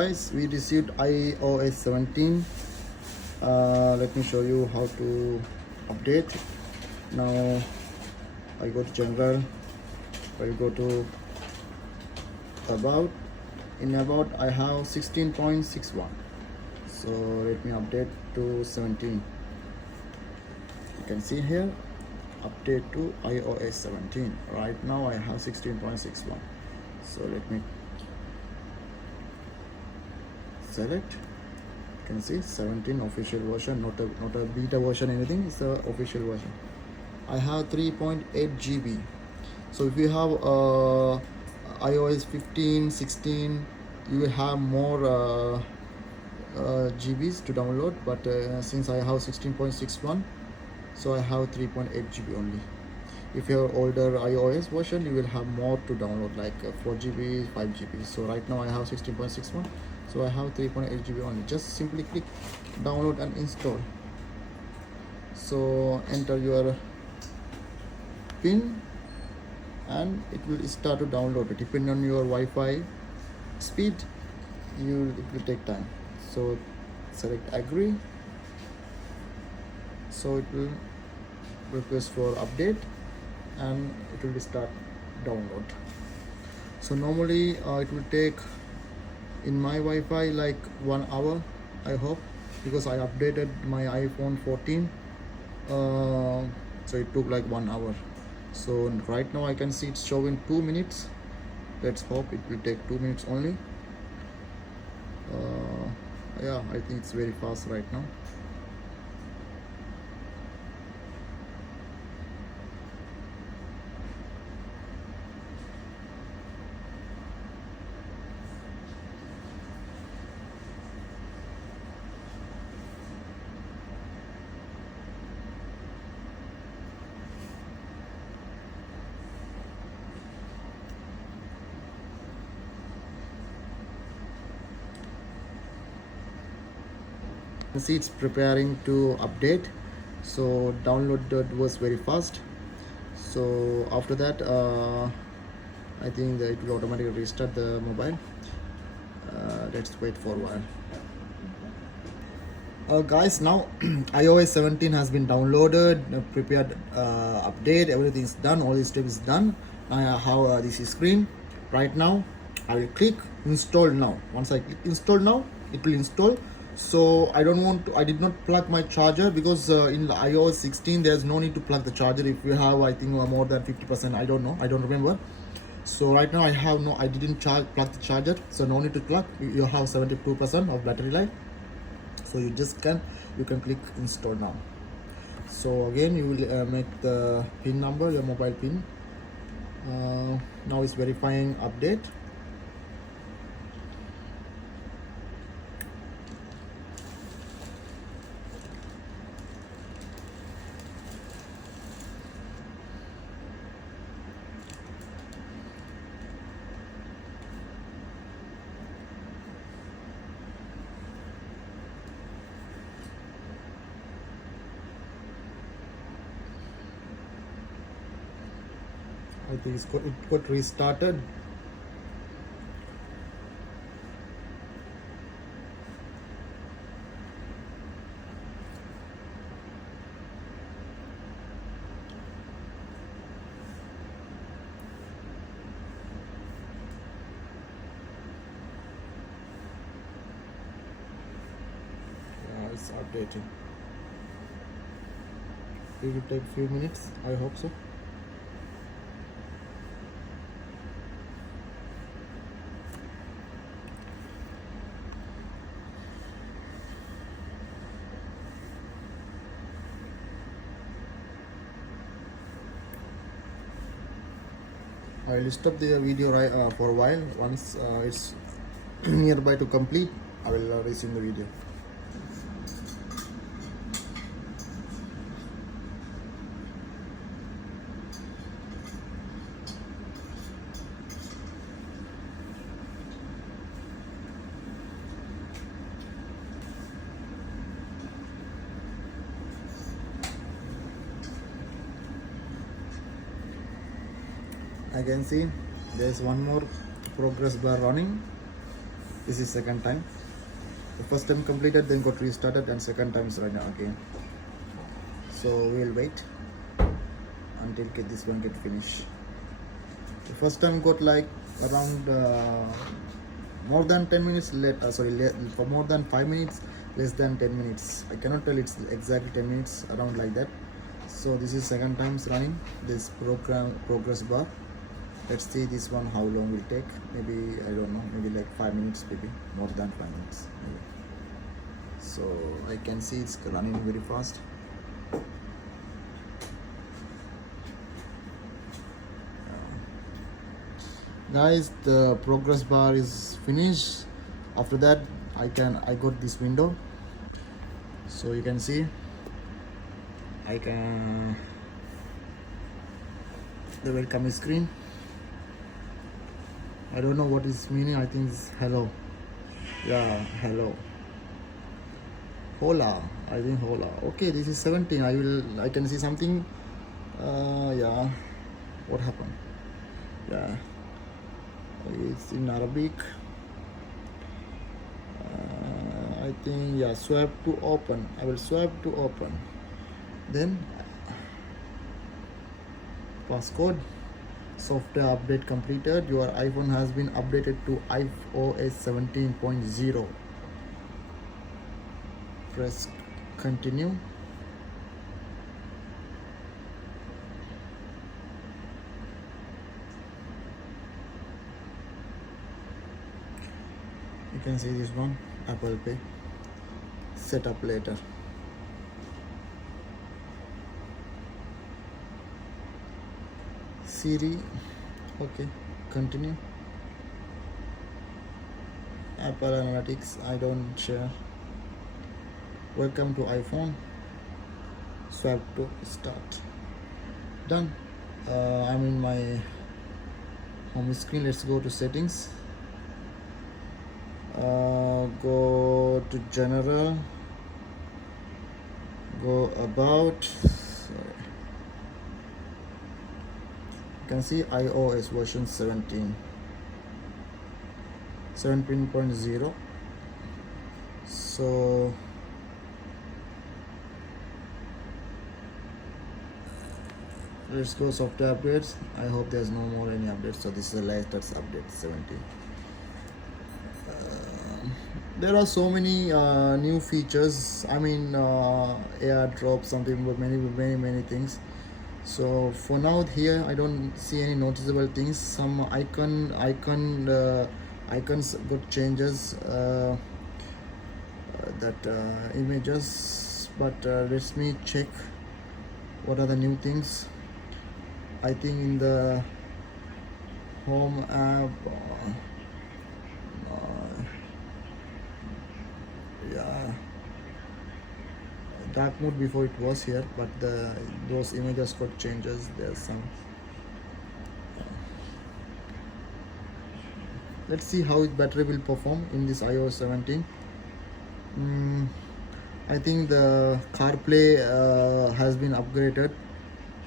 Guys, we received iOS 17. Let me show you how to update. Now I go to general, I go to about. In about I have 16.61, so let me update to 17. You can see here, update to iOS 17. Right now I have 16.61, so let me select. You can see 17 official version, not a beta version, anything. It's the official version. I have 3.8 GB. So if you have iOS 15, 16, you will have more GBs to download, but since I have 16.61, so I have 3.8 GB only. If you have older iOS version, you will have more to download, like 4 GB, 5 GB. So right now I have 16.61, so I have 3.8 GB only. Just simply click download and install. So enter your pin and it will start to download. Depending on your Wi-Fi speed, it will take time. So select agree. So it will request for update and it will start download. So normally it will take in my Wi-Fi like 1 hour, I hope, because I updated my iPhone 14, so it took like 1 hour. So right now I can see it's showing 2 minutes. Let's hope it will take 2 minutes only. Yeah, I think it's very fast right now. See, it's preparing to update. So download was very fast. So after that I think that it will automatically restart the mobile. Let's wait for a while. Guys, now iOS 17 has been downloaded, prepared, update, everything is done, all these steps is done. I have this screen. Right now I will click install now. Once I click install now, it will install. So I did not plug my charger, because in the iOS 16 there's no need to plug the charger if you have, I think, more than 50%. I don't know, I don't remember. So right now I didn't plug the charger, so no need to plug. You have 72% of battery life, so you can click install now. So again you will make the pin number, your mobile pin. Now it's verifying update. I think it got restarted. It's updating. It will take a few minutes, I hope so. I will stop the video for a while. Once it's nearby to complete, I will resume the video. I can see there's one more progress bar running. This is second time. The first time completed, then got restarted, and second time is running again. So we'll wait until this one get finished. The first time got like around more than 10 minutes late. For more than 5 minutes, less than 10 minutes. I cannot tell it's exactly 10 minutes, around like that. So this is second time running this progress bar. Let's see this one how long will take. Maybe I don't know. Maybe like 5 minutes. Maybe more than 5 minutes. Maybe. So I can see it's running very fast. Guys, the progress bar is finished. After that I got this window, so you can see I can the welcome screen. I don't know what is meaning. I think it's hello. Yeah, hello, hola. I think hola. Okay, this is 17. I can see something. Yeah, what happened? Yeah, it's in Arabic. I think, yeah, swipe to open. I will swipe to open. Then passcode. Software update completed. Your iPhone has been updated to iOS 17.0. Press continue. You can see this one, Apple Pay. Set up later. Siri. Okay, continue. Apple Analytics, I don't share. Welcome to iPhone. Swipe to start. Done. I'm in my home screen. Let's go to settings. Go to general. Go about. Sorry. You can see iOS version 17.0. So let's go software updates. I hope there's no more any updates. So this is the latest update 17. There are so many new features. I mean, airdrop, something, but many things. So for now here I don't see any noticeable things. Some icons got changes, that images, but let me check what are the new things. I think in the home app, yeah, dark mode before it was here, but those images got changes. There's some. Let's see how it battery will perform in this iOS 17. I think the CarPlay has been upgraded.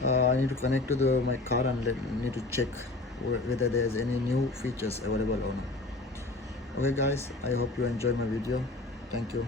I need to connect to my car and need to check whether there's any new features available or not. Okay guys, I hope you enjoy my video. Thank you.